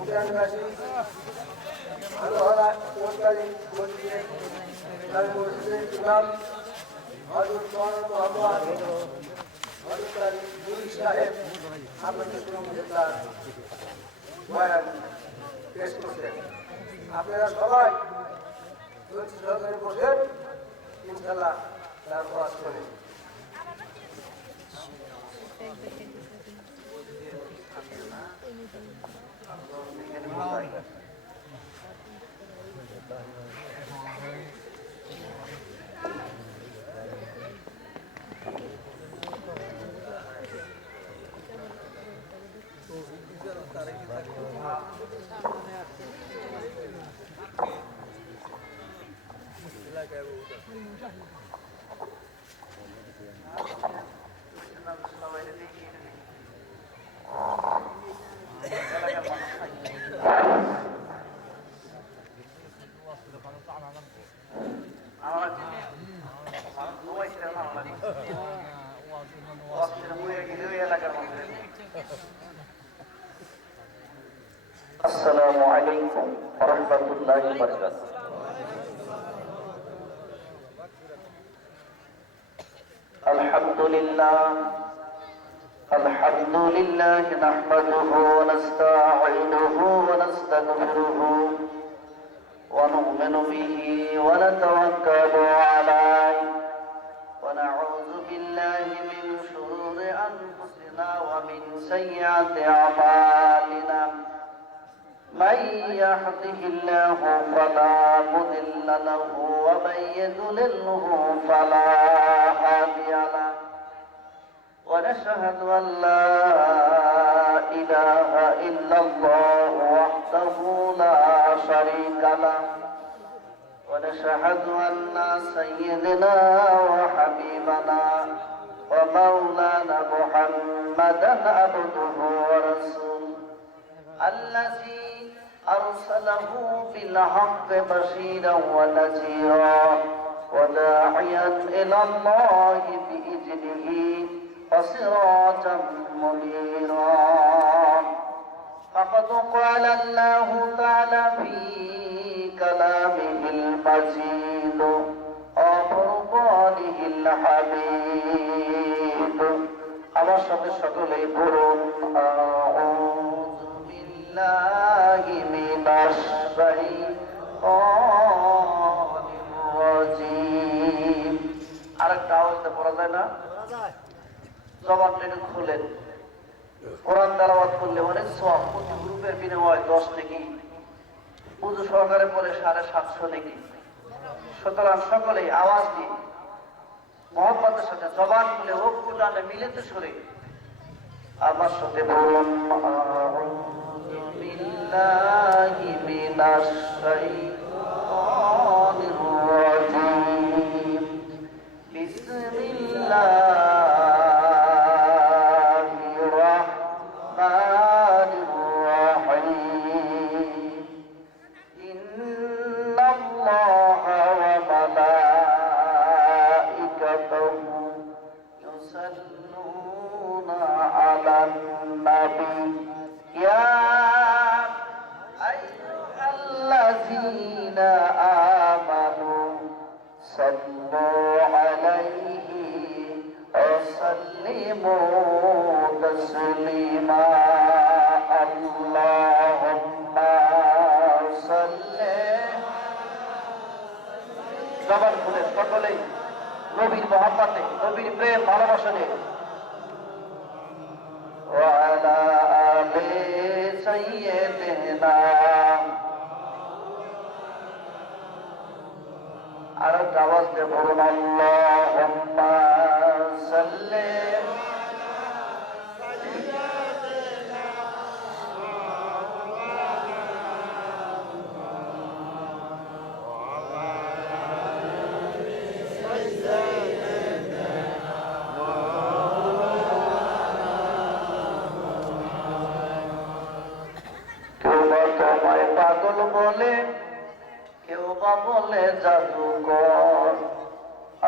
উদ্যানবাসী আলোহারা সরকারি মসজিদে মসজিদের ইমাম হযরত মাওলানা মোহাম্মদ হযরত আলী নুরী সাহেব আপনাদের সম্মুখে তার বয়ান পেশ করছেন। আপনারা সবাই ধৈর্য সহকারে বসেন, ইনশাআল্লাহ তার ওয়াজ করেন। আসসালামু আলাইকুম ওয়া রাহমাতুল্লাহি ওয়া বারাকাতুহু। আলহামদুলিল্লাহ নাহমাদুহু ওয়া নাস্তাঈনুহু ওয়া নাস্তাগফিরুহু ওয়া নু'মিনু বিহি ওয়া নাতাওয়াক্কালু আলাইহি ওয়া নাউযু বিল্লাহি মিন শুরুরি আনফুসিনা ওয়া মিন সাইয়্যাতি আমালিনা। من يهده الله فلا مضل له ومن يضلله فلا هادي له ونشهد أن لا إله إلا الله وحده لا شريك له ونشهد أن سيدنا وحبيبنا ومولانا محمدا عبده ورسوله الذي أرسله بالحق بشيرا ونذيرا وداعيا إلى الله بإذنه وسراجا منيرا. فقد قال الله تعالى في كلامه المجيد وفرقانه الحميد. আমার সাথে সকলেই বলুন আউযু বিল্লাহি মিনাশ শাইতানির রাজীম। আরেকটা আওয়াজটা পড়া যায় না? জবানটা একটু খুলেন। কোরআন তেলাওয়াত করলে অনেক সওয়াব, প্রতি গ্রুপের বিনিময়ে 10 নেকি, উযু সহকারে পড়ে 750 নেকি। সুতরাং সকলেই আওয়াজ দিন, মোহাম্মদের সাথে জবান খুলে ঐক্যটানে মিলিত সুরে আমার সাথে বলুন আউযু বিল্লাহি মিনাশ শাইতানির রাজীম। বিসমিল্লাহির রাহমানির রাহিম। ইন্নাল্লাহা ওয়া মালাইকাতাহু ইউসাল্লুনা আলান নাবী ইয়া আইয়ুহাল্লাযীনা আমানু সাল্লু আলাইহি ওয়া সাল্লিমু তাসলিমা। আল্লাহুম্মা সাল্লি। জবান খুলে সকলেই নবীর মহব্বতে, নবীর প্রেম ভালোবাসা নিয়ে ওয়া আলা আলি সাইয়্যিদিনা। আর আওয়াজ দিয়ে বলুন আল্লাহুম্মা সাল্লি। পাগল বলে, কেউ বা বলে জাদুকর,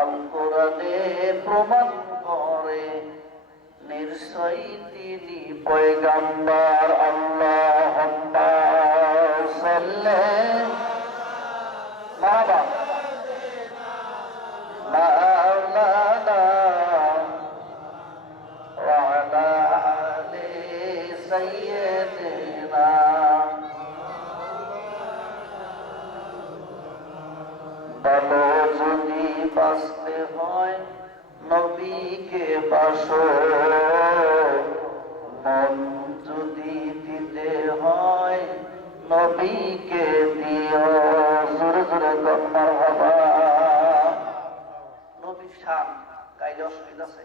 আল কোরআনে প্রমাণ করে নিশ্চয়ই তিনি পয়গাম্বর। আল্লাহুম্মা হয় নবীকে বাসো, মন যদি দিতে হয় নবীকে দিও। জোরে জোরে গম্মার হবা। নবীর শান গাইলে অসুবিধা আছে?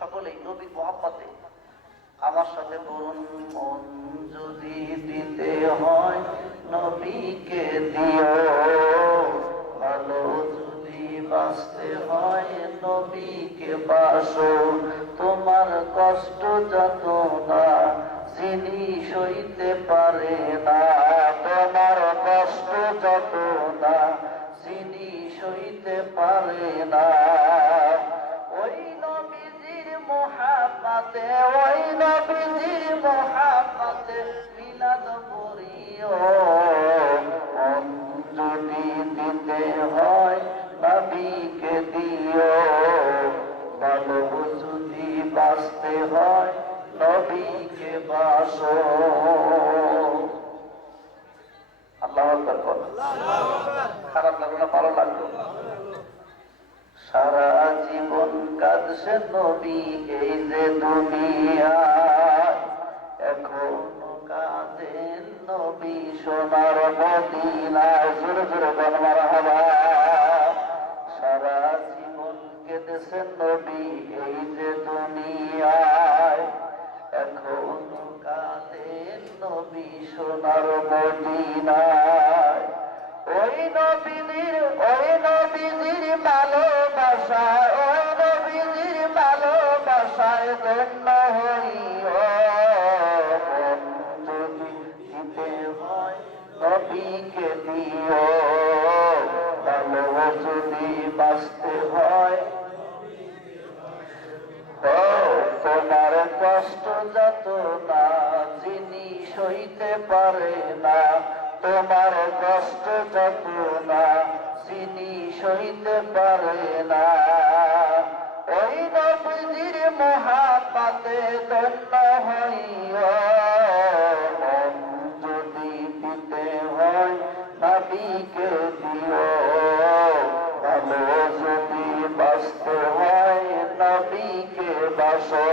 সকলেই নবীর মহব্বতে আমার সাথে বলুন, মন যদি দিতে হয় নবীকে দিও, ভালো যদি বাঁচতে হয় নবীকে বাসো। তোমার কষ্ট যত না যিনি সইতে পারে না, তোমার কষ্ট যত না যিনি সইতে পারে না, ওই নবীজির মোহাব্বতে, ওই নবীজির মোহাব্বতে মিলাদ পড়িও। মন যদি দিতে হয় নবীকে দিও, ভালো যদি বাঁচতে হয় নবীকে বাসো। আল্লাহু আকবার বলো। খারাপ লাগলো না ভালো লাগলো? সারা জীবন কাঁদছে নবী এই যে দুনিয়ায়, এখনো কাঁদেন নবী সোনার মদিনায়। জোরে জোরে বল মারহাবা। সারা জীবন কেঁদেছেন নবী এই যে দুনিয়ায়, এখনো কাঁদেন নবী সোনার মদিনায়। ওই নবীজির ভালোবাসায়, ওই নবীজির ভালোবাসায় ধন্য হইও। যদি দিতে হয় নবীকে দিও, ভালো যদি বাঁচতে হয়। তোমার কষ্ট যত না যিনি সইতে পারে না, তোমার কষ্ট যত না যিনি সইতে পারে না, ওই নবীজির মোহাব্বতে ধন্য হইও। মন যদি দিতে হয় নবীকে দিও, ভালো যদি বাঁচতে হয় নবীকে বাসো।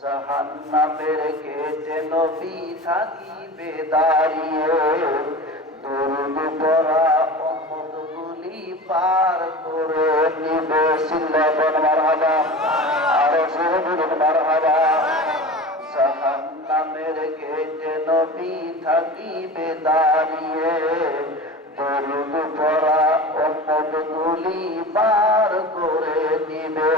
জাহান্নামের গেটে নবী থাকিবে দাঁড়িয়ে, দরুদ পড়া উম্মতগুলি পার করে নিবে। সিল্লাল্লাহু মারহাবা, আর জোরে মারহাবা। জাহান্নামের গেটে নবী থাকিবে দাঁড়িয়ে, দরুদ পড়া উম্মতগুলি পার করে নিবে।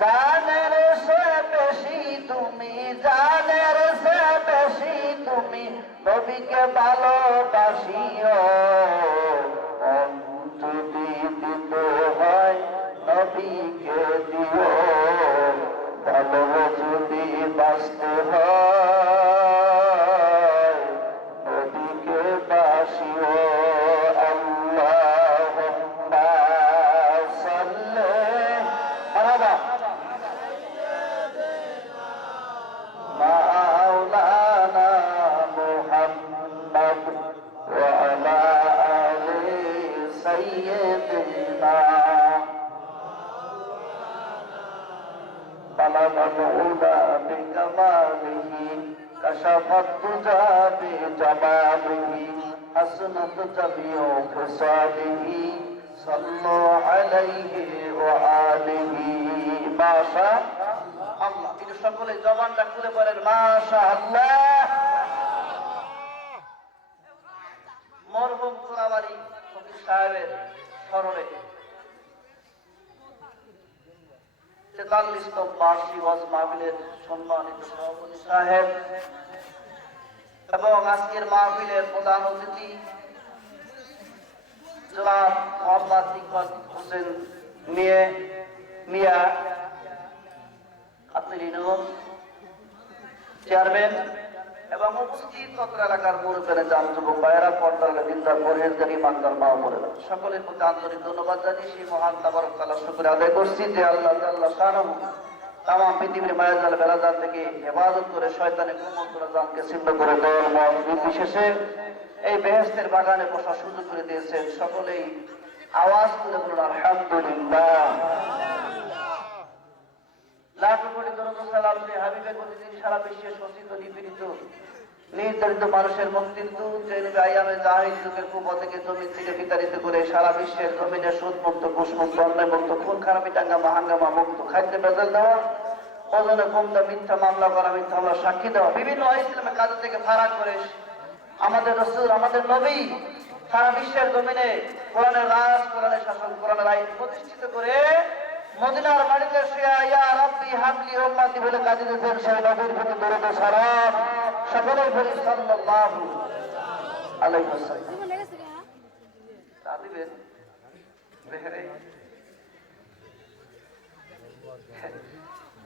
জানের সে বেশি তুমি, জানের সে বেশি তুমি নবীকে ভালোবাসিও। মন যদি দিতে হয় নবীকে দিও, ভালো যদি বাঁচতে হয় নবীকে বাসিও। আল্লাহুম্মা সাল্লি আলা মাওলানা মুহাম্মদ ওয়া আলা আলি সাইয়্যিদিনা। বালাগাল উলা বিকামালিহি, কাশাফাত তুজা বিজামালিহি, হাসনাত জামিউ খিসালিহি, সাল্লু আলাইহি ওয়া আলিহি। মাশা আল্লাহ। কিন্তু সকলে জবানটা খুলে বলেন মাশাআল্লাহ। মরহুম কোলাবাড়ি ফকির সাহেবের স্মরণে 43তম বার্ষিক ওয়াজ মাহফিলের সম্মানিত সভাপতি সাহেব এবং আজকের মাহফিলের প্রধান অতিথি জনাব মোহাম্মদ ইকবাল হোসেন মিয়া চেয়ারম্যান এবং উপস্থিত অত্র এলাকার মুরব্বীরা, জান যুবক ভাইয়েরা, পর্দার দিনদার পরহেজগার ইমানদার মা ও বোনেরা, সকলের প্রতি আন্তরিক ধন্যবাদ জানিয়ে সেই মহান তাবারক তাআলার শুকরিয়া আদায় করছি যে আল্লাহ জাল্লা শানুহু তামাম পৃথিবীর মায়াজাল বেলাজাল থেকে হেফাজত করে শয়তানের কুমন্ত্রণা জানকে ছিন্ন করে দেওয়ার মত নির্বিশেষে এই বেহেশতের বাগানে বসার সুযোগ করে দিয়েছেন। সকলেই আওয়াজ করে বলুন আলহামদুলিল্লাহ। লাখো কোটি দরুদ ও সালাম সেই হাবিবের প্রতি যিনি সারা বিশ্বে শোষিত নিপীড়িত নির্যাতিত মানুষের মুক্তির দূত, যে নবী আইয়ামে জাহিল যুগের কুফা থেকে জমিন থেকে বিতাড়িত করে সারা বিশ্বের জমিনে সুদ মুক্ত, ঘুষ মুক্ত, অন্যায় মুক্ত, খুন খারাপি দাঙ্গা হাঙ্গামা মুক্ত, খাদ্যে ভেজাল দেওয়া, ওজনে কমতা, মিথ্যা মামলা করা, মিথ্যা মামলা সাক্ষী দেওয়া, বিভিন্ন ইসলামের কাজ থেকে ফারাক করে আমাদের রাসূল, আমাদের নবী সারা বিশ্বের জমিনে কোরআনের রাজ, কোরআনের শাসন, কোরআনের আইন প্রতিষ্ঠিত করে মদিনার বাড়িতে শুয়ে ইয়া রাব্বি হাবলি উম্মতি বলে কাঁদিতেছেন সেই নবীর প্রতি দরুদ ও সালাম সকলেই বলি সাল্লাল্লাহু আলাইহি ওয়াসাল্লাম। দিবেন বেহরে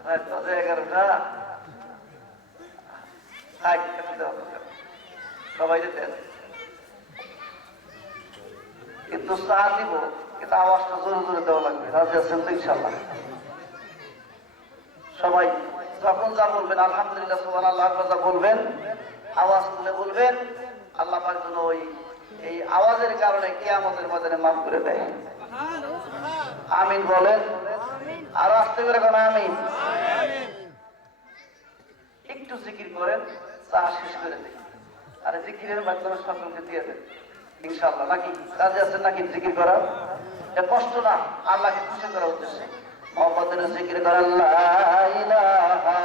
রাত 11টা সবাই দেন, কিন্তু চা দিব, কিন্তু আওয়াজটা জোরে জোরে দেওয়া লাগবে। রাজি আছেন তো ইনশাল্লাহ? সবাই যখন যা বলবেন আলহামদুলিল্লাহ সুবহানাল্লাহ যা বলবেন আওয়াজ তুলে বলবেন, আল্লাহ পাক যেন এই আওয়াজের কারণে কিয়ামতের ময়দানে মাফ করে দেয়। আমিন বলেন, আরো আস্তে করে কোন আমিন। একটু জিকির করেন, চা শেষ করে দেয়, আর জিকিরের মাধ্যমে সকলকে দিয়ে দেন ইনশাআল্লাহ। নাকি কাজে আছেন নাকি জিকির করা? এটা কষ্ট না, আল্লাহকে খুশি করার উদ্দেশ্যে মহব্বতের জিকির করেন লা ইলাহা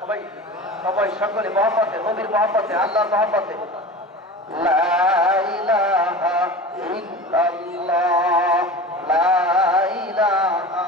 সবাই সবাই সকলে মহব্বতে, নবীর মহব্বতে, আল্লাহর মহব্বতে লা ইলাহা ইল্লাল্লাহ, লা ইলাহা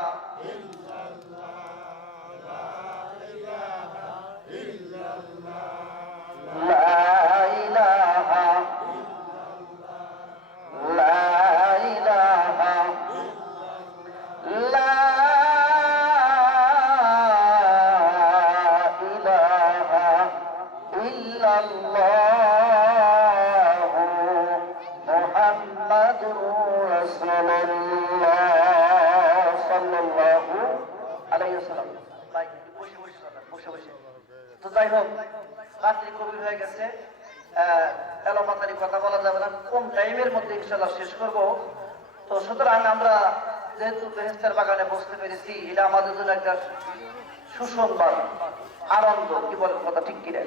যাই হোক, রাত্রি কবির হয়ে গেছে, এলোপাতারি কথা বলা যাবে না, কম টাইমের মধ্যে ইনশাআল্লাহ শেষ করবো। তো সুতরাং আমরা যেহেতু বেহেশতের বাগানে বসতে পেরেছি, এটা আমাদের জন্য একটা সুসংবাদ, আনন্দ। কি বলেন কথা ঠিক কিনা?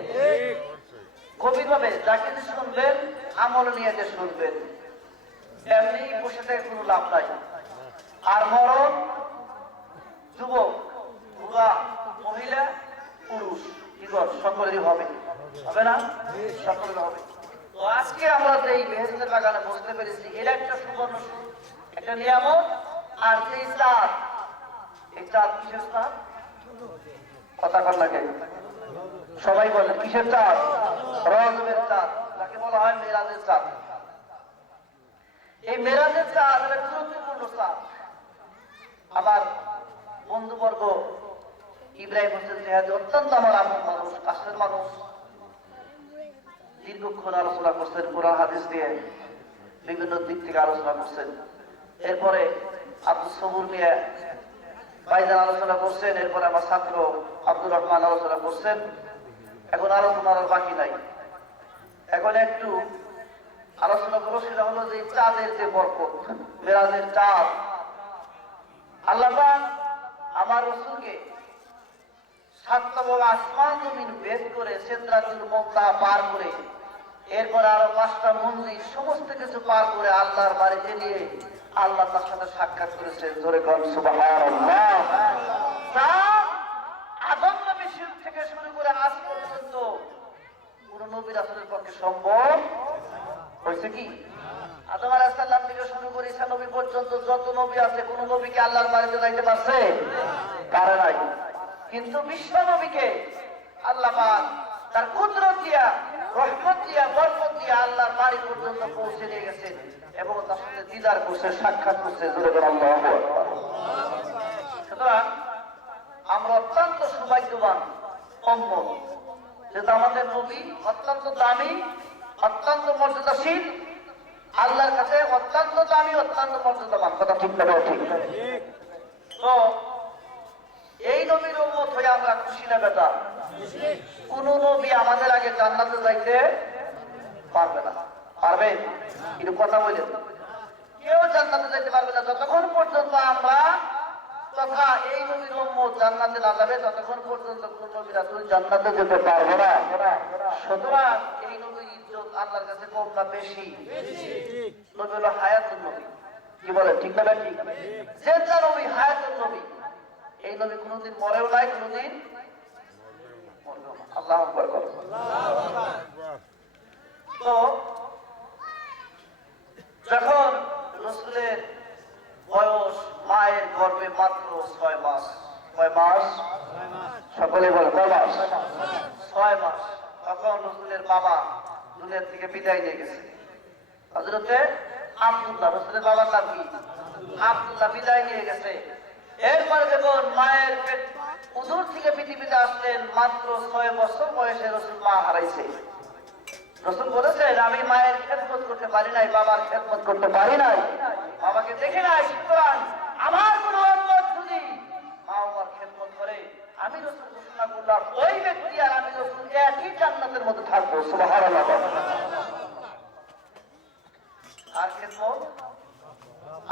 গভীর ভাবে যাকে যে শুনবেন, আমল নিয়ে যে শুনবেন, এমনি বসে থেকে কোনো লাভ নাই। আর মরণ যুবক, বুড়া, মহিলা, পুরুষ, সকলেরই হবে, হবে না? সকলের হবে। তো আজকে আমরা যে বেহেশতের বাগানে বসতে পেরেছি, এটা একটা সুবর্ণ, একটা নিয়ামত। আর সেই চাঁদ, এই চাঁদ কিসের চাঁদ? কথা কর লাগে, সবাই বলেন কিসের চাঁদ? রজবের চাঁদ, যাকে বলা হয় মেরাজের চাঁদ। এই মেরাজের চাঁদ একটা গুরুত্বপূর্ণ চাঁদ। আবার বন্ধুবর্গ, ইব্রাহিম হোসেন জেহাদি অত্যন্ত আমার আপন মানুষ, কাছের মানুষ, দীর্ঘক্ষণ আলোচনা করছেন, কোরআন হাদিস দিয়ে বিভিন্ন দিক থেকে আলোচনা করছেন। এরপরে আব্দুল সবুর নিয়ে ভাইজান আলোচনা করছেন, এরপরে আমার ছাত্র আব্দুর রহমান আলোচনা করছেন। এখন আলোচনার বাকি নাই, এখন একটু আলোচনা করবো, সেটা হলো যে চাঁদের যে বরকত, মেরাজের চাঁদ। আল্লাহ আমার রাসূলকে সাতটা আসমান জমিন ভেদ করে সিদরাতুল মুনতাহা পার করে, এরপর আরো 5টা মন্দির, সমস্ত কিছু পার করে আল্লাহর বাড়িতে নিয়ে আল্লাহ তার সাথে সাক্ষাৎ করেছেন। জোরে কোন সুবহানাল্লাহ। আদম নবী থেকে শুরু করে আজ পর্যন্ত কোন নবী রাসূলের পক্ষে সম্ভব হয়েছে কি? আদম আলাইহিস সালাম থেকে শুরু করে ঈসা নবী পর্যন্ত যত নবী আছে, কোন নবীকে আল্লাহর বাড়িতে যাইতে পারছে? পারে নাই। কিন্তু বিশ্ব নবীকে আল্লাহ পাক তার কুদরত দিয়া, রহমত দিয়া, বরকত দিয়া আল্লাহর বাড়ি পর্যন্ত পৌঁছে নিয়ে গেছেন এবং তার সাথে দিদার করছে, সাক্ষাৎ করছে। জোরে বলেন আল্লাহু আকবার। সুতরাং আমরা অত্যন্ত সৌভাগ্যবান উম্মত, যেটা আমাদের নবী অত্যন্ত দামি, অত্যন্ত মর্যাদাশীল, আল্লাহর কাছে অত্যন্ত দামি, অত্যন্ত মর্যাদাবান। কথা ঠিক না ঠিক? তো এই নবীর উম্মত হয়ে আমরা খুশি না বেটা? কোন নবী আমাদের আগে জান্নাতে যাইতে পারবে না। পারবে? কিন্তু কথা বলেন, কেউ জান্নাতে যাইতে পারবে না যতক্ষণ পর্যন্ত আমরা তথা এই নবীর উম্মত জান্নাতে না যাবে, ততক্ষণ পর্যন্ত কোন নবী রাসূল জান্নাতে যেতে পারবে না। সুতরাং এই নবীর ইজ্জত আল্লাহর কাছে কম না বেশি? নবী হলো হায়াতুন নবী। কি বলেন, ঠিক না ঠিক? যে যার নবী হায়াতুন নবী। এই নবী কোনদিন মরেও নাই, কোনদিন মরবেও না। আল্লাহু আকবার। তো যখন রাসূলের বয়স মায়ের গর্ভে মাত্র 6 মাস। কয় মাস? সকলে বলে কয় মাস? 6 মাস। তখন রাসূলের বাবা দুনিয়া থেকে বিদায় নিয়ে গেছে। হযরতে আব্দুল্লাহ, রাসূলের বাবার নাম কি? আব্দুল্লাহ, বিদায় নিয়ে গেছে। এরপরে যখন মায়ের পেট উদর থেকে পৃথিবীতে আসলেন, মাত্র 6 বছর বয়সে রাসূল মা হারাইছে। রাসূল বলেছেন, আমি মায়ের খেদমত করতে পারি নাই, বাবার খেদমত করতে পারি নাই, বাবাকে দেখে নাই। সুতরাং আমার কোন উম্মত যদি মা বাবার খেদমত করে, আমি রাসূল ঘোষণা করলাম ওই ব্যক্তি আর আমি রাসূল একই জান্নাতের মধ্যে থাকবো। সুবহানাল্লাহ। আর খেদমত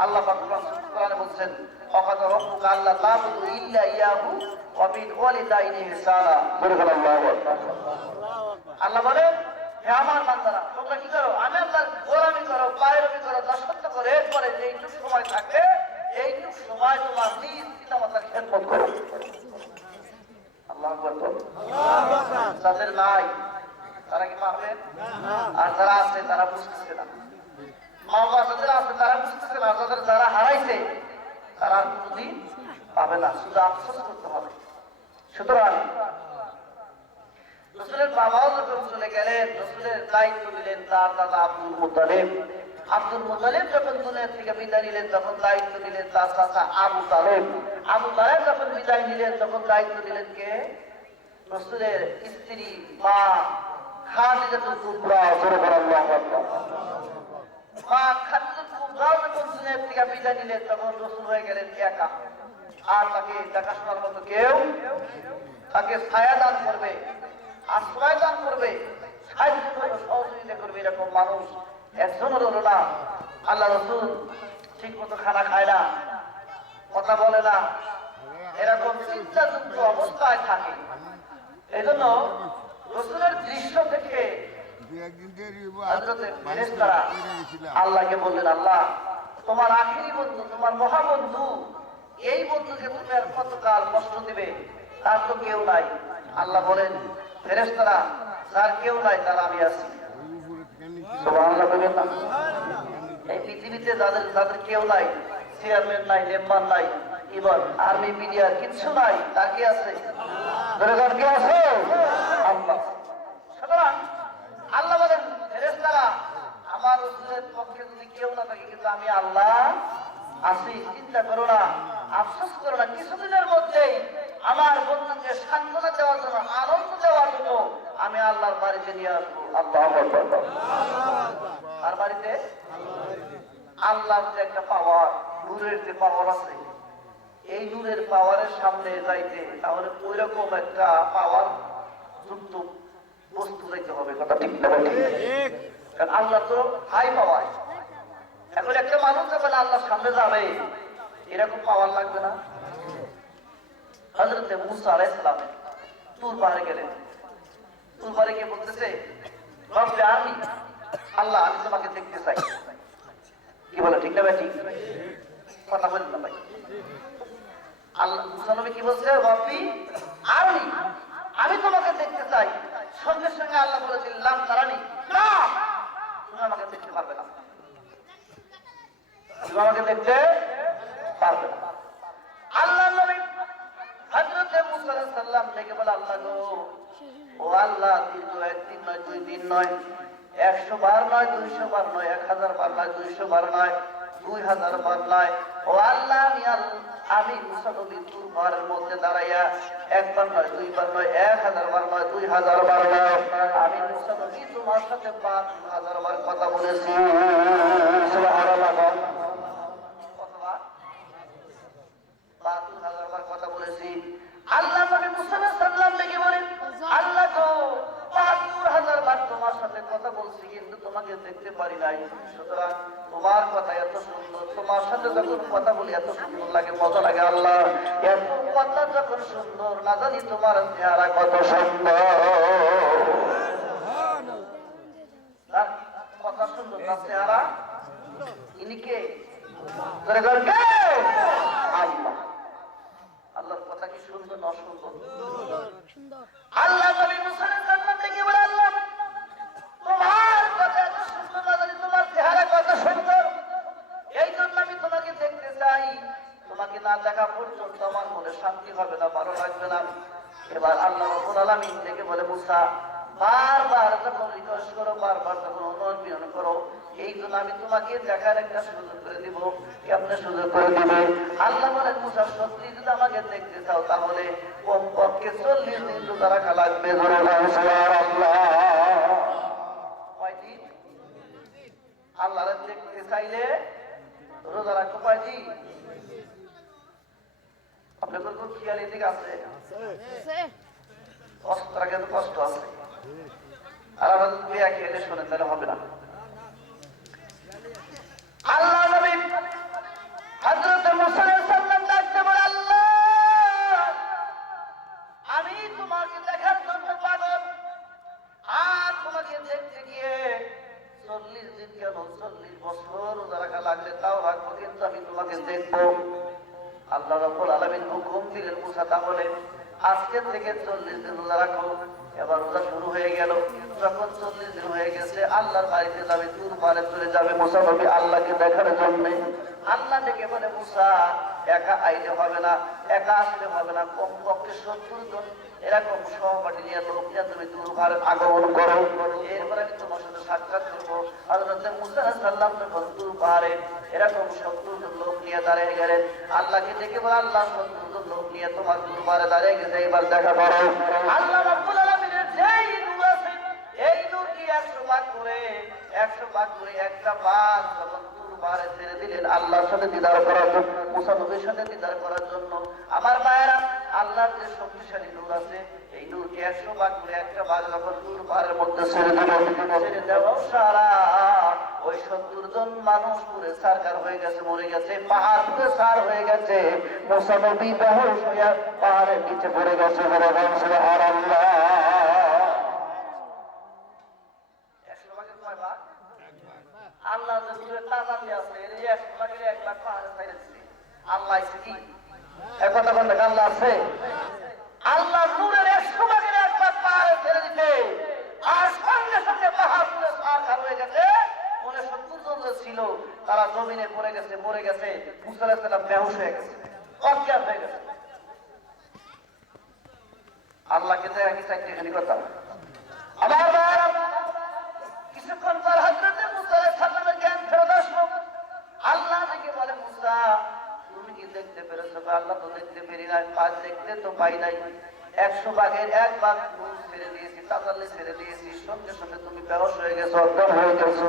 আল্লাহ পাক কোরআনে বলেন, ওয়াকাদা রাব্বুকা আল্লা তা'বুদু ইল্লা ইয়াহু ওয়া বিল ওয়ালিদাইনি ইহসানা। সুবহানাল্লাহ। আল্লাহ বলেন, হে আমার বান্দারা, তোমরা কি করো? আমি আল্লাহর গোলামি করো, পায়রবি করো, দাসত্ব করো। এরপরে যে এইটুকু সময় থাকবে, এইটুকু সময় তোমার নিজ পিতামাতার খেদমত করো। আল্লাহু আকবার। যাদের নাই তারা কি পারবেন? আর যারা আছে তারা বুঝতেছে না। মা বাবা যাদের আছে তারা বুঝতেছে না, যারা হারাইছে তারা কোনদিন পাবে না, শুধু আফসোস করতে হবে। সুতরাং রাসূলের বাবাও যখন চলে গেলেন, রাসূলের দায়িত্ব দিলেন তার দাদা আব্দুল মুত্তালিব। আব্দুল মুত্তালিব যখন দুনিয়া থেকে বিদায় নিলেন, তখন দায়িত্ব দিলেন তার চাচা আবু তালেব। আবু তালেব যখন বিদায় নিলেন, তখন দায়িত্ব দিলেন কে? রাসূলের স্ত্রী মা খাদিজাতুল কুবরা। সুবহানাল্লাহ। মা খাদিজাতুল কুবরা যখন দুনিয়া থেকে বিদায় নিলেন, তখন রাসূল হয়ে গেলেন একা। আর তাকে দেখাশোনার মতো কেউ, তাকে ছায়া দান করবে, আশ্রয় দান করবে, সাহায্য করবে, সহযোগিতা করবে, এরকম মানুষ একজনও হলো না। আল্লাহ রাসূল ঠিক মতো খানা খায় না, কথা বলে না, এরকম চিন্তাযুক্ত অবস্থায় থাকে। এই জন্য রাসূলের দৃশ্য থেকে ফেরেশতারা আল্লাহকে বললেন, আল্লাহ তোমার আখিরি বন্ধু, তোমার মহাবন্ধু, এই বন্ধুকে তুমি আর কতকাল কষ্ট দিবে? তার তো কেউ নাই। আল্লাহ বলেন, ফেরেশতারা যার কেউ নাই তার আমি আছি। সুবহানাল্লাহ বলেন না? এই পৃথিবীতে যাদের কেউ নাই, চেয়ারম্যান নাই, মেম্বার নাই, ইভেন আর্মি মিডিয়ার কিচ্ছু নাই, তার কি আছে? দরকার কি আছে? আল্লাহ। সুতরাং আল্লাহ বলেন, ফেরেশতারা আমার রাসূলের পক্ষে যদি কেউ না থাকে, কিন্তু আমি আল্লাহ আছি, চিন্তা করো না, আফসোস করো না। কিছুদিনের মধ্যেই আমার বন্ধুকে সান্ত্বনা দেওয়ার জন্য, আনন্দ দেওয়ার জন্য আমি আল্লাহর বাড়িতে নিয়ে আসবো। আল্লাহু আকবার। আর বাড়িতে আল্লাহর যে একটা পাওয়ার, নূরের যে পাওয়ার আছে, এই নূরের পাওয়ারের সামনে যাইতে তাহলে ওই রকম একটা পাওয়ার যুক্ত বস্তু যাইতে হবে। কথা ঠিক না? কারণ আল্লাহ তো হাই পাওয়ার। এখন একটা মানুষ যখন আল্লাহর সামনে যাবে, এরকম পাওয়ার লাগবে না? হযরত মুসা আলাইহিস সালাম তুর পাহাড়ে গেলেন। তুর পাহাড়ে গিয়ে বলতেছে, রব্বে আরনি, আল্লাহ আমি তোমাকে দেখতে চাই। কি বলে, ঠিক না ভাই? ঠিক কথা বলেন না ভাই। আল্লাহ মুসা নবী কি বলছে? রব্বি আরনি, আমি তোমাকে দেখতে চাই। সঙ্গে সঙ্গে আল্লাহ বলেছেন, লাম তারানি, না তুমি আমাকে দেখতে পারবে না, তুমি আমাকে দেখতে পারবে না। আল্লাহ নবী হযরত মুসা আলাইহিস সালাম থেকে বলে, আল্লাহ গো, ও আল্লাহ, দীর্ঘ একদিন নয়, 2 দিন নয়, 100 বার নয়, 200 বার নয়, 1000 বার নয়, 200 বার নয়, 2000 বার নয়, ও আল্লাহ আমি মুসা নবী তুর পাহাড়ের মধ্যে দাঁড়াইয়া একবার নয়, দুইবার নয়, 1000 বার নয়, 2000 বার নয়, আমি মুসা নবী তোমার সাথে 5000 বার কথা বলেছি। সুবহানাল্লাহ। কতবার? 5000 বার কথা বলেছি। আল্লাহ নবী মুসা আলাইহিস সালাম থেকে বলেন, আল্লাহ গো, ৭২,০০০ বার তোমার সাথে কথা বলছি, কিন্তু তোমাকে দেখতে পারি নাই। সুতরাং তোমার কথা এত সুন্দর, তোমার সাথে যখন কথা বলি এত সুন্দর লাগে, মজা লাগে। আল্লাহ, এত কথা যখন সুন্দর, না জানি তোমার চেহারা কত সুন্দর। কথা সুন্দর, তার চেহারা ইনি কে? আল্লাহ। আল্লাহর কথা কি সুন্দর না অসুন্দর? আল্লাহ নবী মুসা আলাইহিস সালাম থেকে বলে, আল্লাহ তোমার কথা এত সুন্দর, না জানি তোমার চেহারা কত সুন্দর। এই জন্য আমি তোমাকে দেখতে চাই। তোমাকে না দেখা পর্যন্ত আমার মনে শান্তি হবে না, ভালো লাগবে না। এবার আল্লাহ রাব্বুল আলামিন থেকে বলে, মুসা বারবার যখন রিকোয়েস্ট করো, বারবার যখন অনুনয় করো, এই জন্য আমি তোমাকে দেখার একটা সুযোগ করে দিব। কেমনে সুযোগ করে দিবে? আল্লাহ বলেন, মুসা সত্যি যদি আমাকে দেখতে চাও, তাহলে কমপক্ষে 40 দিন রোজা রাখা লাগবে। কয়দিন? আল্লাহরে দেখতে চাইলে রোজা রাখো কয়দিন? আপনাদের কোন খেয়াল এদিকে আছে? কষ্ট রাখে তো কষ্ট আছে। আর আমাদের তুমি একে এনে শোনেন, তাহলে হবে না। আল্লাহ নবী হযরত মুসা আলাইহিস সালাম ডাকতে বলে, আল্লাহ আমি তোমাকে দেখার জন্য পাগল। আর তোমাকে দেখতে গিয়ে 40 দিন কেন, 40 বছর রোজা রাখা লাগলে তাও রাখবো, কিন্তু আমি তোমাকে দেখবো। আল্লাহ রাব্বুল আলামিন হুকুম দিলেন, মুসা তাহলে আজকে থেকে 40 দিন রোজা রাখো। এবার রোজা শুরু হয়ে গেল। যখন 40 দিন হয়ে গেছে, আল্লাহর বাড়িতে যাবে, তুর পারে চলে যাবে মুসা নবী আল্লাহকে দেখার জন্য। আল্লাহ ডেকে বলে, মুসা একা আইলে হবে না, একা আসলে হবে না, কমপক্ষে 70 জন এরকম সহপাঠী নিয়ে, লোক নিয়ে তুমি তুর পারে আগমন করো। এরপরে আমি তোমার সাথে সাক্ষাৎ করবো। হযরত মুসা আলাইহিস সালাম যখন তুর পাহাড়ে এরকম 70 জন লোক নিয়ে দাঁড়িয়ে গেলেন, আল্লাহকে ডেকে বলে, আল্লাহ 70 জন লোক নিয়ে তোমার তুর পাহাড়ে দাঁড়িয়ে গেছে, এবার দেখা করো। আল্লাহ রাব্বুল আলামিনের যেই নূর আছে, এই নূর কি 100 ভাগ করে একটা ভাগ যখন তুর পাহাড়ে ছেড়ে দিলেন আল্লাহর সাথে দিদার করার জন্য, মুসা নবীর সাথে দিদার করার জন্য। আমার মায়েরা, আল্লাহর যে শক্তিশালী নূর আছে, এই নূরকে 100 ভাগ করে একটা ভাগ যখন তুর পাহাড়ের মধ্যে ছেড়ে দিল, ছেড়ে দেওয়া সারা ওই 70 জন মানুষ পুরে সারকার হয়ে গেছে, মরে গেছে, পাহাড় পুরে সার হয়ে গেছে। মুসা নবী বেহুশ হয়ে পাহাড়ের নিচে পড়ে গেছে। সুবহানাল্লাহ। 100 ভাগের কয় ভাগ? আল্লাহ যে নূরের তাজালি আছে, এই 100 ভাগের 1 ভাগ পাহাড়ে ছেড়ে দিছে। আল্লাহ আছে কি? এখন তখন দেখা আল্লাহ আছে। আল্লাহ নূরের 100 ভাগের 1 ভাগ পাহাড়ে ছেড়ে দিতে, আর সঙ্গে সঙ্গে পাহাড় পুরে সারকার হয়ে গেছে। মনে 70 জন ছিল, তারা জমিনে পড়ে গেছে, মরে গেছে। মুসা আলাইহিস সালাম বেহুশ হয়ে গেছে, অজ্ঞান হয়ে গেছে। আল্লাহকে দেখা কি চাইতে কথা? আমার ভাইরা, কিছুক্ষণ পর হযরত মুসা আলাইহিস সালামের জ্ঞান ফেরত আসলো। আল্লাহ থেকে বলে, মুসা তুমি কি দেখতে পেরেছো? আল্লাহ তো দেখতে পেরি নাই, পাঁচ দেখতে তো পাই নাই। 100 ভাগের 1 ভাগ ছেড়ে দিয়েছি, তাজাল্লি ছেড়ে দিয়েছি, সঙ্গে সঙ্গে তুমি বেহুশ হয়ে গেছো, অজ্ঞান হয়ে গেছো,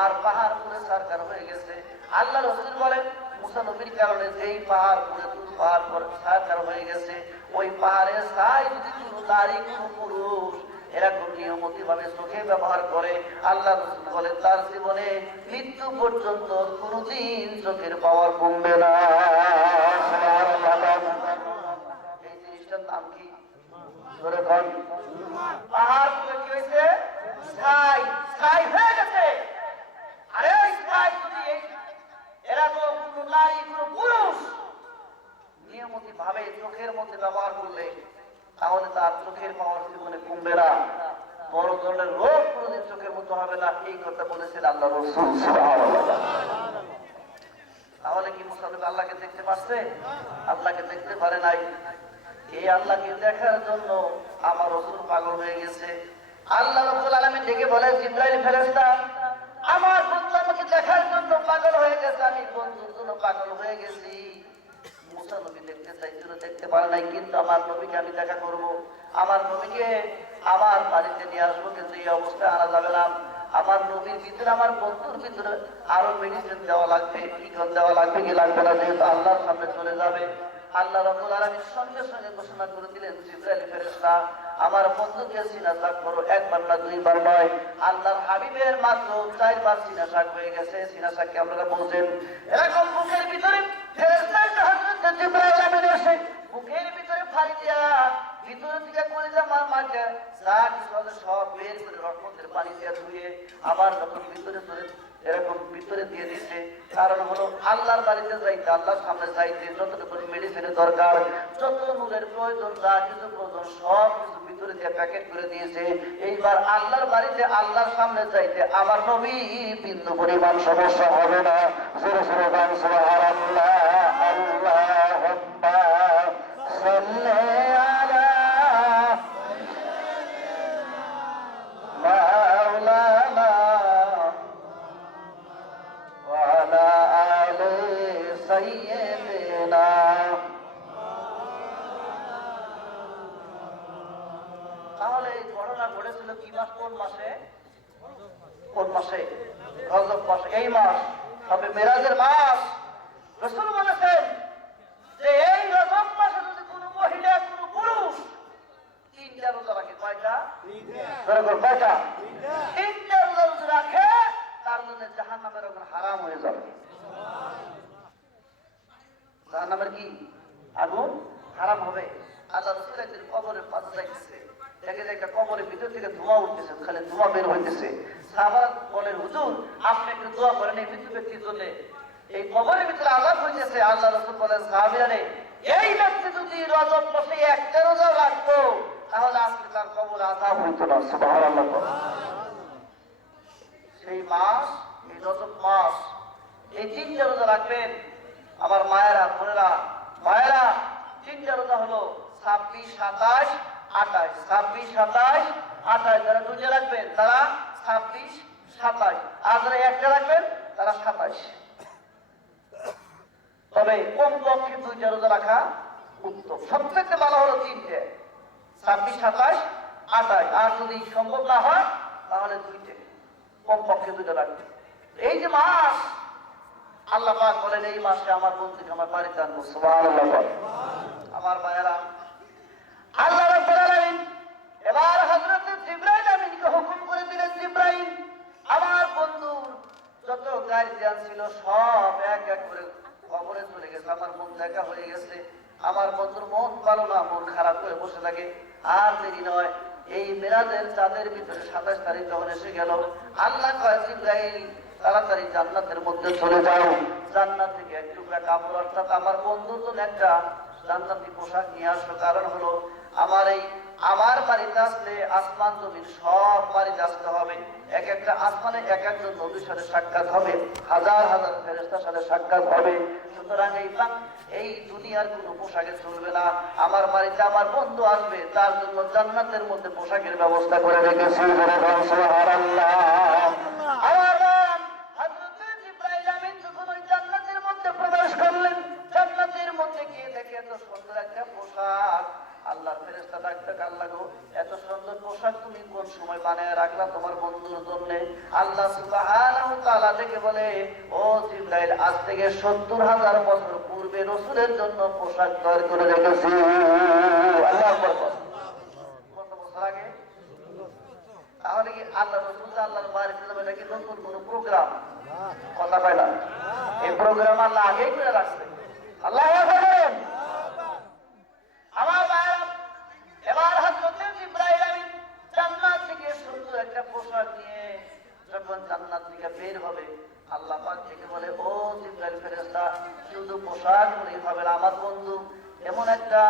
আর পাহাড় পুরে সারকার হয়ে গেছে। আল্লাহ রাসূল বলেন, মুসা নবীর কারণে যেই পাহাড় পুরে তুর পাহাড় পরে সারকার হয়ে গেছে, ওই পাহাড়ের ছাই যদি কোনো নারী, কোনো পুরুষ এরকম নিয়মতি ভাবে চোখে ব্যবহার করে, আল্লাহ রাসূল বলেন তার জীবনে মৃত্যু পর্যন্ত কোনদিন চোখের পাওয়ার কমবে না। এই জিনিসটার নাম কি? ধরে কোন পাহাড় পুরে কি হয়েছে? ছাই, ছাই হয়ে গেছে। আরে ওই ছাই যদি এরকম কোন নারী, কোন পুরুষ নিয়মতি ভাবে চোখের মধ্যে ব্যবহার করলে, তাহলে তার চোখের পাওয়ার জীবনে কমবে না, বড় ধরনের রোগ কোনদিন চোখের মধ্যে হবে না। এই কথা বলেছেন আল্লাহ রাসূল সাল্লাল্লাহু আলাইহি ওয়াসাল্লাম। তাহলে কি মুসা নবী আল্লাহকে দেখতে পাচ্ছে? আল্লাহকে দেখতে পারে নাই। এই আল্লাহকে দেখার জন্য আমার রাসূল পাগল হয়ে গেছে। আল্লাহ রাব্বুল আলামিন ডেকে বলে, জিবরাইল ফেরেশতা, আমার বন্ধু আমাকে দেখার জন্য পাগল হয়ে গেছে, আমি বন্ধুর জন্য পাগল হয়ে গেছি। মুসা নবী দেখতে চাইছিল, দেখতে পারে নাই, কিন্তু আমার নবীকে আমি দেখা করব, আমার নবীকে আমার বাড়িতে নিয়ে আসবো, কিন্তু এই অবস্থায় আনা যাবে না। আমার নবীর ভিতরে, আমার বন্ধুর ভিতরে আরো মেডিসিন দেওয়া লাগবে, কি দেওয়া লাগবে কি লাগবে না, যেহেতু আল্লাহর সামনে চলে যাবে। আল্লাহ রাব্বুল আলামিন সঙ্গে সঙ্গে ঘোষণা করে দিলেন, জিবরাইল ফেরেশতা আমার বন্ধুকে সিনাসাক করো, একবার না দুইবার নয়। আল্লাহর হাবিবের মাত্র 4 বার সিনাসাক হয়ে গেছে। সিনাসাককে আপনারা বলছেন এরকম বুকের ভিতরে ফেরেশতা হযরত জিবরাইল আমিন এসে বুকের ভিতরে ফাড়ি দিয়া ভিতরে থেকে কলিজা মাকে যা কিছু আছে সব বের করে রহমতের পানি দিয়ে ধুয়ে আবার যখন ভিতরে ধরে এরকম ভিতরে দিয়ে দিচ্ছে। কারণ হলো আল্লাহর বাড়িতে যাইতে, আল্লাহর সামনে যাইতে যতটুকু মেডিসিনের দরকার, যত নূরের প্রয়োজন, যা কিছু প্রয়োজন সব কিছু ভিতরে দিয়ে প্যাকেট করে দিয়েছে। এইবার আল্লাহর বাড়িতে, আল্লাহর সামনে যাইতে আমার নবী বিন্দু পরিমাণ সমস্যা হবে না। জোরে জোরে গান সুবহানাল্লাহ, আল্লাহুম্মা সাল্লি আলা মাওলানা ওয়া আলা আলি সাইয়্যিদিনা। তাহলে এই ঘটনা ঘটেছিল কি মাস, কোন মাসে? কোন মাসে? রজব মাসে। এই মাস তবে মেরাজের মাস। রাসূল বলেছেন যে এই রজব মাসে যদি কোনো মহিলা, কোনো পুরুষ 3টা রোজা রাখে, কয়টা? কয়টা? 3টা রোজা যদি রাখে তার জন্য জাহান্নামের আগুন হারাম হয়ে যাবে। জাহান্নামের কি আগুন হারাম হবে। আল্লাহ রাসূল একদিন কবরের পাশে যাইতেছে, দেখে যে একটা কবরের ভিতর থেকে ধোঁয়া উঠতেছে, খালি ধোঁয়া বের হইতেছে। সাহাবারা বলেন, হুজুর আপনি একটু দোয়া করেন এই মৃত্যু ব্যক্তির জন্য, এই কবরের ভিতরে আযাব হইতেছে। আল্লাহ রাসূল বলেন, সাহাবীরা রে, এই ব্যক্তি যদি রজব মাসে 1টা রোজা রাখতো তাহলে আজকে তার কবর আযাব হইতো না। সুবহানাল্লাহ। সেই মাস, এই রজব মাস, এই 3টা রোজা রাখবেন আমার মায়েরা, বোনেরা, মায়েরা। 3টা রোজা হলো 26, 27, 28। 26, 27, 28। যারা 2টা রাখবেন তারা 26, 27, আর যারা 1টা রাখবেন তারা 27। তবে কমপক্ষে 2টা রোজা রাখা উত্তম। সবচেয়ে ভালো হলো 3টে, 26, 27, 28। আর যদি সম্ভব না হয় তাহলে 2টে, কমপক্ষে 2টা রাখবে। এই যে মাস, আল্লাহ পাক বলেন এই মাসে আমার বন্ধুকে আমার বাড়িতে আনবো। সুবহানাল্লাহ। আমার ভাইয়েরা, আল্লাহ রাব্বুল আলামিন এবার হযরত জিবরাইল আমিনকে হুকুম করে দিলেন, জিবরাইল আমার বন্ধুর যত গার্জিয়ান ছিল সব এক এক করে কবরে চলে গেছে। আমার মন দেখা হয়ে গেছে, আমার বন্ধুর মন ভালো না, মন খারাপ করে বসে থাকে। আর দেরি নয়, এই মেরাজের চাঁদের ভিতরে 27 তারিখ যখন এসে গেল, আল্লাহ কয় জিবরাইল তাড়াতাড়ি জান্নাতের মধ্যে চলে যাও, জান্নাত থেকে এক টুকরা কাপড় অর্থাৎ আমার বন্ধুর জন্য একটা জান্নাতি পোশাক নিয়ে আসো। কারণ হলো আমার বাড়িতে আসলে আসমান জমিন সব বাড়িতে আসতে হবে। এক একটা আসমানে এক একজন নবীর সাথে সাক্ষাৎ হবে, হাজার হাজার ফেরেশতার সাথে সাক্ষাৎ হবে। সুতরাং এই দুনিয়ার কোনো পোশাকে চলবে না। আমার বাড়িতে আমার বন্ধু আসবে, তার জন্য জান্নাতের মধ্যে পোশাকের ব্যবস্থা করে রেখেছি। সুবহানাল্লাহ। আমার হযরত জিবরাইল আমিন যখন ওই জান্নাতের মধ্যে প্রবেশ করলেন, জান্নাতের মধ্যে গিয়ে দেখে এত সুন্দর একটা পোশাক। আল্লাহর ফেরেশতা ডাকতে, আল্লাহ গো এত সুন্দর পোশাক তুমি কোন সময় বানায় রাখলা তোমার বন্ধুর জন্য? আল্লাহ সুবহানাহু ওয়া তাআলা দেখে বলে, ও জিবরাইল আজ থেকে 70,000 বছর পূর্বে রাসূলের জন্য পোশাক তৈরি করে রেখেছি। আল্লাহু আকবার। কত বছর আগে? তাহলে কি আল্লাহ রাসূল আল্লাহর বাড়িতে যাবে নাকি নতুন কোনো প্রোগ্রাম? কথা পাই না। এই প্রোগ্রাম আল্লাহ আগেই করে রাখছে। আল্লাহু আকবার। আমার ভাইরা, এবার হযরত জিবরাইল আমিন জান্নাত থেকে সুন্দর একটা পোশাক নিয়ে যখন জান্নাত থেকে বের হবে, আল্লাহ পাক থেকে বলে, ও জিবরাইল ফেরেশতা শুধু পোশাক বলেই হবে না, আমার বন্ধু এমন একটা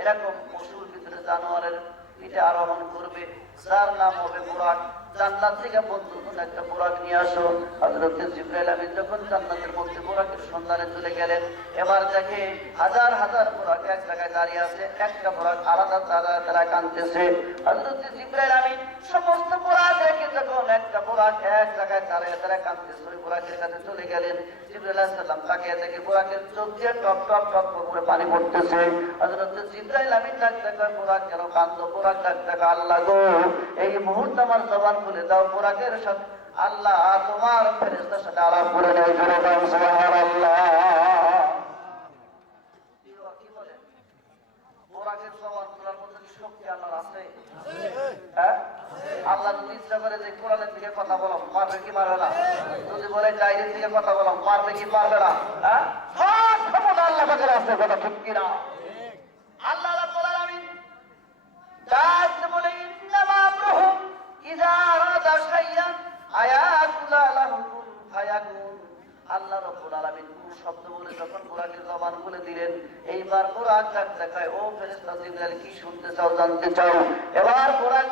এরকম পশুর ভিতরে জানোয়ারের পিঠে আরোহণ করবে যার নাম হবে বুরাক। জান্নাত থেকে বন্ধুর জন্য একটা বোরাক নিয়ে আসো। হযরত জিবরাইল আমিন যখন জান্নাতের মধ্যে বোরাকের সন্ধানে চলে গেলেন, এবার দেখে হাজার হাজার বোরাক এক জায়গায় দাঁড়িয়ে আছে, একটা বোরাক আলাদা তারা কাঁদতেছে। হযরত জিবরাইল আমিন সমস্ত বোরাক রেখে যখন একটা বোরাক এক জায়গায় দাঁড়িয়ে তারা কাঁদতেছে, ওই বোরাকের কাছে চলে গেলেন। জিবরাইল আলাইহিস সালাম তাকিয়ে দেখে বোরাকের চোখ দিয়ে টপ টপ টপ করে পানি পড়তেছে। হযরত জিবরাইল আমিন ডাকতে কয়, বোরাক কেন কাঁদো? বোরাক ডাকতে কয়, আল্লাহ গো, এই মুহূর্তে আমার জবান খুলে দাও, বোরাকের সাথে আল্লাহ তোমার ফেরেশতার সাথে আলাপ করে নেয়। জোরে বলেন সুবহানাল্লাহ। কি বলেন? বোরাকের জবান খোলার মতো কি শক্তি আল্লাহর আছে? হ্যাঁ, আল্লাহ যদি ইচ্ছা করে যে কোরআনের দিকে কথা বলো, পারবে কি পারবে না? যদি বলে ডাইরেক্ট দিকে কথা বলো, পারবে কি পারবে না? হ্যাঁ, সব ক্ষমতা আল্লাহ কাছে আছে, কথা ঠিক কিনা? আল্লাহ রাব্বুল আলামিন যাতে বলে ইন্নামা আমরুহুম ইযা আরাদা শাইআন আয়াকুলা লাহু কুন ফায়াকুন। আল্লাহ রাব্বুল আলামিন কোন শব্দ বলে যখন বোরাকের জবান খুলে দিলেন, এইবার বোরাক ডাক দেখায়, ও ফেরেশতা জিবরাইল কি শুনতে চাও, জানতে চাও? এবার বোরাক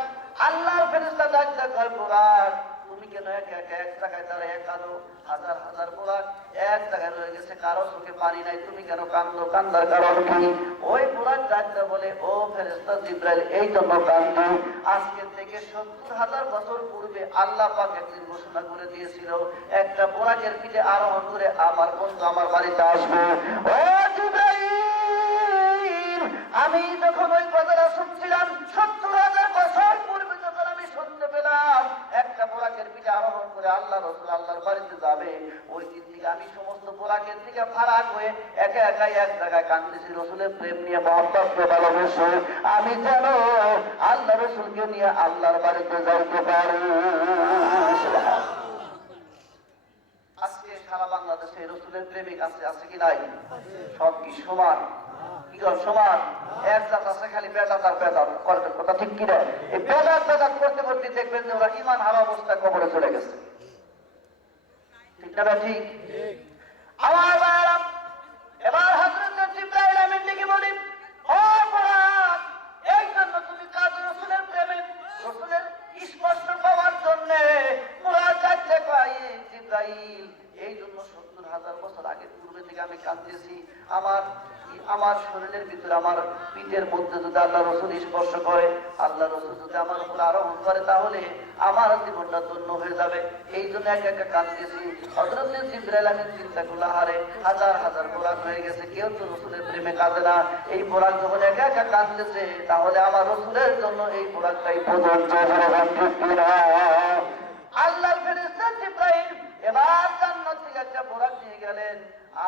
আল্লাহর ফেরেশতা ডাক দেখায়, বোরাক তুমি কেন একা একা এক জায়গায় দাঁড়িয়ে কাঁদো? হাজার হাজার বোরাক এক জায়গায় রয়ে গেছে, কারো চোখে পানি নাই, তুমি কেন কাঁদো? কান্দার কারণ কি? ওই বোরাক ডাকতে বলে, ও ফেরেশতা জিবরাইল, এই জন্য কাঁদো, আজকে থেকে ৭০,০০০ বছর পূর্বে আল্লাহ পাক একদিন ঘোষণা করে দিয়েছিল, একটা বোরাকের পিঠে আরোহণ করে আমার বন্ধু আমার বাড়িতে আসবে। ও জিবরাইল, আমি যখন ওই কথাটা শুনছিলাম ৭০,০০০ বছর পূর্বে, যখন আমি শুনতে পেলাম একটা বোরাকের পিঠে আরোহণ করে আল্লাহ রাসূল আল্লাহর বাড়িতে যাবে, ওই দিন থেকে আমি সমস্ত বোরাকের থেকে ফারাক হয়ে একা একাই এক জায়গায় কাঁদতেছি, রাসূলের প্রেম নিয়ে, মহব্বতকে ভালোবেসে আমি যেন আল্লাহ রাসূলকে নিয়ে আল্লাহর বাড়িতে যাইতে পারি। আজকে সারা বাংলাদেশে রাসূলের প্রেমিক আছে, আছে কি নাই? সব কি সমান? কি কর সমান? এক জাত আছে খালি বেদাত আর বেদাত করে, কথা ঠিক কি না? এই বেদাত বেদাত করতে করতে দেখবেন যে ওরা ঈমান হারা অবস্থায় কবরে চলে গেছে। ঠিক না ঠিক? আমার ভাইরা, এবার হযরত জিবরাইল আমিন ডেকে বলি, ও বোরাক, এই জন্য তুমি কাঁদো রাসূলের প্রেমে, রাসূলের স্পর্শ পাওয়ার জন্য। বোরাক যাচ্ছে কয়, জিবরাইল, এই জন্য ৭০,০০০ বছর আগে পূর্বে থেকে আমি কাঁদতেছি। আমার শরীরের ভিতরে, আমার পিঠের মধ্যে যদি আল্লাহ রাসূল স্পর্শ করে, আল্লাহ রাসূল যদি আমার উপর আরোহণ করে, তাহলে আমার জীবনটা ধন্য হয়ে যাবে। এই জন্য একা একা কাঁদতেছি। হযরত জিবরাইল আমিন চিন্তা করল, আরে হাজার হাজার বোরাক হয়ে গেছে, কেউ তো রাসূলের প্রেমে কাঁদে না, এই বোরাক যখন একা একা কাঁদতেছে, তাহলে আমার রাসূলের জন্য এই বোরাকটাই প্রযোজ্য। আল্লাহর ফেরেশতা জিবরাইল এবার জান্নাত থেকে একটা বোরাক নিয়ে গেলেন,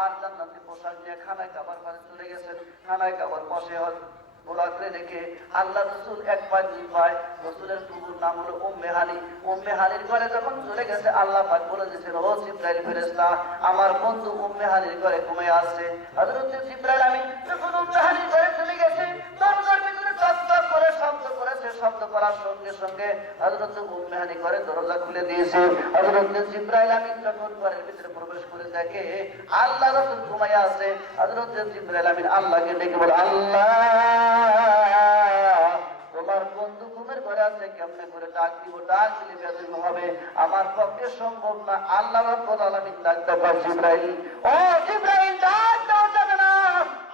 আর জান্নাতের পোশাক নিয়ে খানায় খাবার ঘরে চলে গেছেন। খানায় খাবার বসে বোরাকরে রেখে আল্লাহ রাসূল এক পায় দুই পায়, রাসূলের ফুফুর নাম হলো উম্মে হানি। উম্মে হানির ঘরে যখন চলে গেছে, আল্লাহ পাক বলে দিয়েছেন, ও জিবরাইল ফেরেশতা, আমার বন্ধু উম্মে হানির ঘরে ঘুমিয়ে আছে। হযরত জিবরাইল আমিন যখন উম্মে হানির ঘরে চলে গেছে, দরজার ভিতরে টক টক করে শব্দ করেছে, শব্দ করার সঙ্গে সঙ্গে হযরত উম্মে হানি ঘরে দরজা খুলে দিয়েছে। হযরত জিবরাইল আমিন যখন ঘরের ভিতরে প্রবেশ করে দেখে আল্লাহ রাসূল ঘুমিয়ে আছে, হযরত জিবরাইল আমিন আল্লাহকে ডেকে বলে, আল্লাহ, তোমার বন্ধু ঘুমের ঘরে আছে, কেমনে করে ডাক দিব? ডাক দিলে বেদম হবে, আমার পক্ষে সম্ভব না। আল্লাহ রাব্বুল আলামিন ডাকতে পারে, জিবরাইল, ও জিবরাইল, ডাক দাও যাবে না,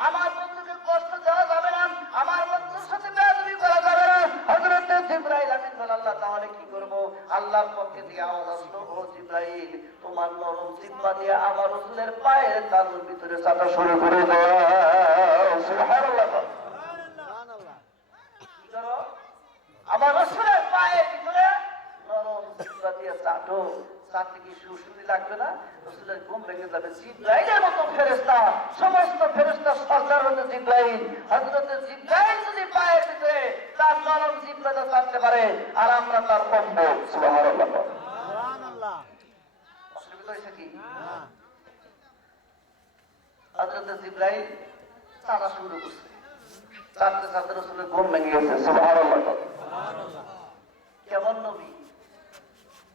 আমার বন্ধুকে কষ্ট দেওয়া যাবে না, আমার বন্ধুর সাথে বেয়াদবি করা যাবে না। হযরত জিবরাইল আমিন বলে, আল্লাহ, তাহলে কি করব? আল্লাহর পক্ষে থেকে আওয়াজ আসলো, ও জিবরাইল, তোমার নরম জিহ্বা দিয়ে আমার রাসূলের পায়ের তালুর ভিতরে চাটা শুরু করে দাও। সুবহানাল্লাহ। আমার রাসূলের পায়ের ভিতরে নরম জিহ্বা দিয়ে চাটো, চাটতে কি সুসুরি লাগবে না? রাসূলের ঘুম ভেঙে যাবে। জিবরাইলের মতো ফেরেশতা, সমস্ত ফেরেশতা সরদার হলো জিবরাইল। হযরত জিবরাইল যদি পায়ের ভিতরে তার নরম জিহ্বাটা চাটতে পারে, আর আমরা তার উম্মত। সুবহানাল্লাহ, সুবহানাল্লাহ। অসুবিধা হয়েছে কি? হযরত জিবরাইল চাটা শুরু করছে, চাটতে চাটতে রাসূলের ঘুম ভেঙে গেছে। সুবহানাল্লাহ, সুবহানাল্লাহ। কেমন নবী?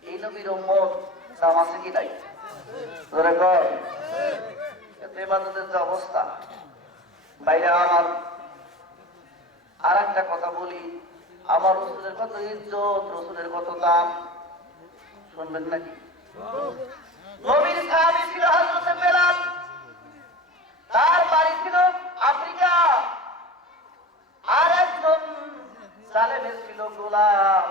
এই নবীর উম্মত দাম আছে কি নাই? ধরে কর, ইবাদতের যে অবস্থা। বাইরে আমার আর একটা কথা বলি, আমার রাসূলের কত ইজ্জত, রাসূলের কত দাম। শুনবেন নাকি? নবীর সাহাবী ছিল হযরত বেলাল, তার বাড়ি ছিল আফ্রিকা। আর একজন জালেমের ছিল গোলাম।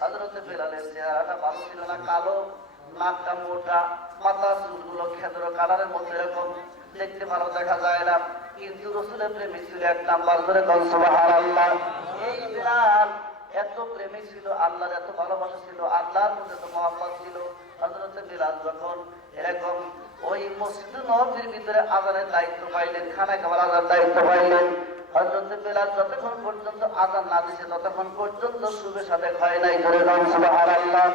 হযরত বেলালের চেহারাটা ভালো ছিল না, কালো, নাকটা মোটা, মাথা চুলগুলো খেদ্র কালারের মধ্যে এরকম দেখতে ভালো দেখা যায় না, কিন্তু রাসূলের প্রেমী ছিল এক নাম্বার। ধরে কোন সুবহানাল্লাহ। এই বেলাল এত প্রেমী ছিল, আল্লাহর এত ভালোবাসা ছিল, আল্লাহর মধ্যে এত মহব্বত ছিল। হযরত বেলাল যখন এরকম ওই মসজিদ নববীর ভিতরে আযানের দায়িত্ব পাইলেন, খানা খাবার আযানের দায়িত্ব পাইলেন, হযরত বেলাল যতক্ষণ পর্যন্ত আযান না দিছে ততক্ষণ পর্যন্ত শুভে সাথে হয় নাই। ধরে নাম সুবহানাল্লাহ।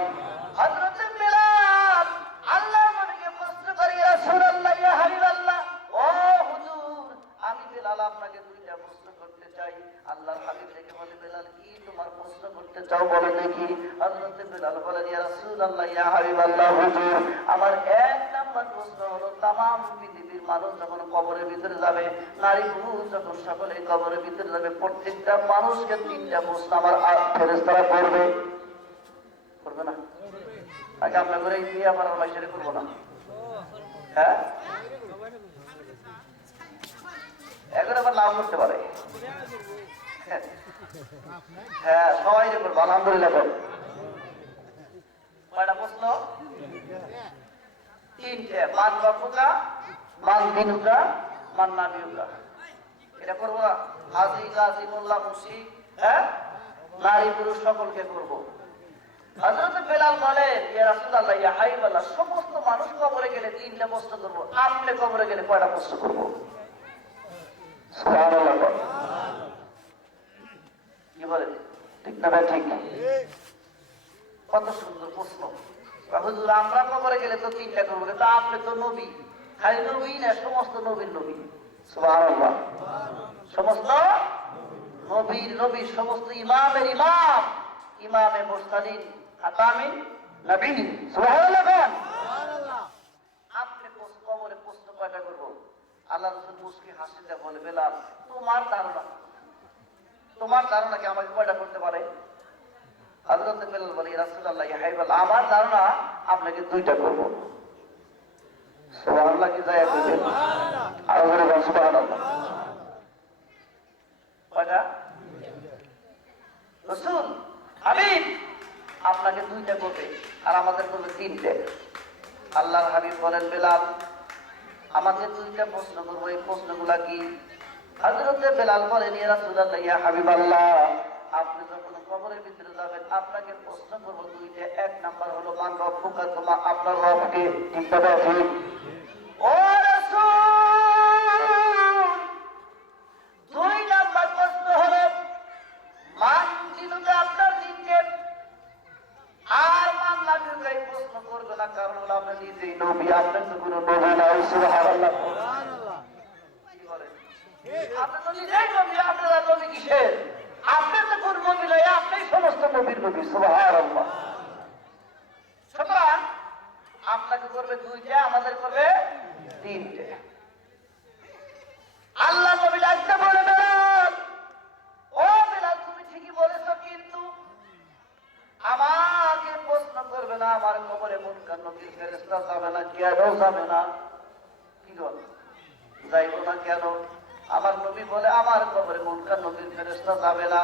হযরত বেলাল আল্লাহর নবীকে প্রশ্ন করে, ইয়া রাসূলুল্লাহ, ইয়া হাবিবাল্লাহ, ও হুজুর, আমি বেলাল আপনাকে দুইটা প্রশ্ন করতে চাই। আল্লাহর হাবিব দেখে বলে, বেলাল কি তোমার প্রশ্ন করতে চাও বলে দেখি। হযরত বেলাল বলেন, ইয়া রাসূলুল্লাহ, ইয়া হাবিবাল্লাহ, হুজুর, আমার এক নাম্বার প্রশ্ন হলো, তামাম পৃথিবীর মানুষ যখন কবরের ভিতরে যাবে, নারী পুরুষ যখন সকলে কবরের ভিতরে যাবে, প্রত্যেকটা মানুষকে তিনটা প্রশ্ন আমার ফেরেশতারা করবে। করবে না? আগে আপনার করে এই আমার মাইশারে করবো না? হ্যাঁ, এখন আবার নাম করতে পারে। হ্যাঁ, সবাই করবো, আলহামদুলিল্লাহ। কয়টা প্রশ্ন? তিনটে। মান রব্বুকা, মান দীনুকা, মান নাবিয়ুকা। এটা করবো না? হাজী, গাজী, মোল্লা, মুশরিক, হ্যাঁ, নারী পুরুষ সকলকে করবো। হযরত বেলাল বলেন, ইয়া রাসূলুল্লাহ, ইয়া হাবিবাল্লাহ, সমস্ত মানুষ কবরে গেলে তিনটা প্রশ্ন করবো, আপনি কবরে গেলে কয়টা প্রশ্ন করবো? সুবহানাল্লাহ। কি বলেন? ঠিক না ভাই? ঠিক। কত সুন্দর প্রশ্ন। হুজুর, আমরা কবরে গেলে তো তিনটা করবো, কিন্তু আপনি তো নবী। খালি নবী না, সমস্ত নবীর নবী। সুবহানাল্লাহ। সমস্ত নবীর নবী, সমস্ত ইমামের ইমাম, ইমামে মুরসালিন, খাতামিন নবীন। সুবহানাল্লাহ। আপনি কবরে প্রশ্ন কয়টা করবো? আল্লাহ রাসূল মুস্কি হাসিতে বলে, বেলাল, তোমার ধারণা কি আমাকে কয়টা করতে পারে? হযরত বেলাল বলে, ইয়া রাসূলুল্লাহ, ইয়া হাবিবাল্লাহ, আমার ধারণা আপনাকে দুইটা করবো। সুবহানাল্লাহ। কি যায় বলেন? আর বলে সুবহানাল্লাহ। কয়টা? রাসূল হাবিব আপনাকে দুইটা করবে আর আমাদের করবে তিনটে। আল্লাহর হাবিব বলেন, বেলাল, আমাকে দুইটা প্রশ্ন করবো, এই প্রশ্নগুলা কি? হযরত বেলাল বলেন, ইয়া রাসূলুল্লাহ, ইয়া হাবিবাল্লাহ, আপনি যখন কবরের ভিতরে যাবেন আপনাকে প্রশ্ন করবো দুইটা। এক নাম্বার হলো, মান রব্বুকা, তোমার আপনার রবকে। ঠিক কথা? ঠিক। ও রাসূল, দুই নাম্বার প্রশ্ন হলো, মান দীনুকা, আপনার দিনকে। আর মান নাবিয়ুকা, এই প্রশ্ন করবে না, কারণ হলো আপনি নিজেই নবী, আপনার তো কোনো নবী নাই। সুবহানাল্লাহ। কি বলেন? আপনি তো নিজেই নবী, আপনারা নবী কিসের? আপনি তো কোন নবী নয়, আপনি সমস্ত নবীর নবী। সুবহানাল্লাহ। সুতরাং আপনাকে করবে দুইটা, আমাদের করবে তিনটে। আল্লাহ নবী ডাকতে বলে, বেলাল, ও বেলাল, তুমি ঠিকই বলেছো, কিন্তু আমাকে প্রশ্ন করবে না, আমার কবরে মুনকার নকির ফেরেশতা যাবে না। কেন যাবে না? কি বল? যাইব না কেন? আমার নবী বলে, আমার কবরে মুনকার নকির ফেরেশতা যাবে না।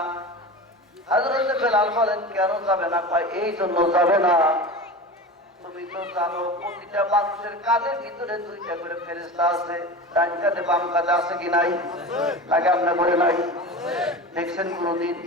হযরত বেলাল বলেন, কেন যাবে না? কয়, এই জন্য যাবে না, তুমি তো জানো প্রতিটা মানুষের কাঁধের ভিতরে দুইটা করে ফেরেশতা আছে। ডান কাঁধে বাম কাঁধে আছে কি নাই? লাগে আপনি বলে নাই? দেখছেন কোনদিন?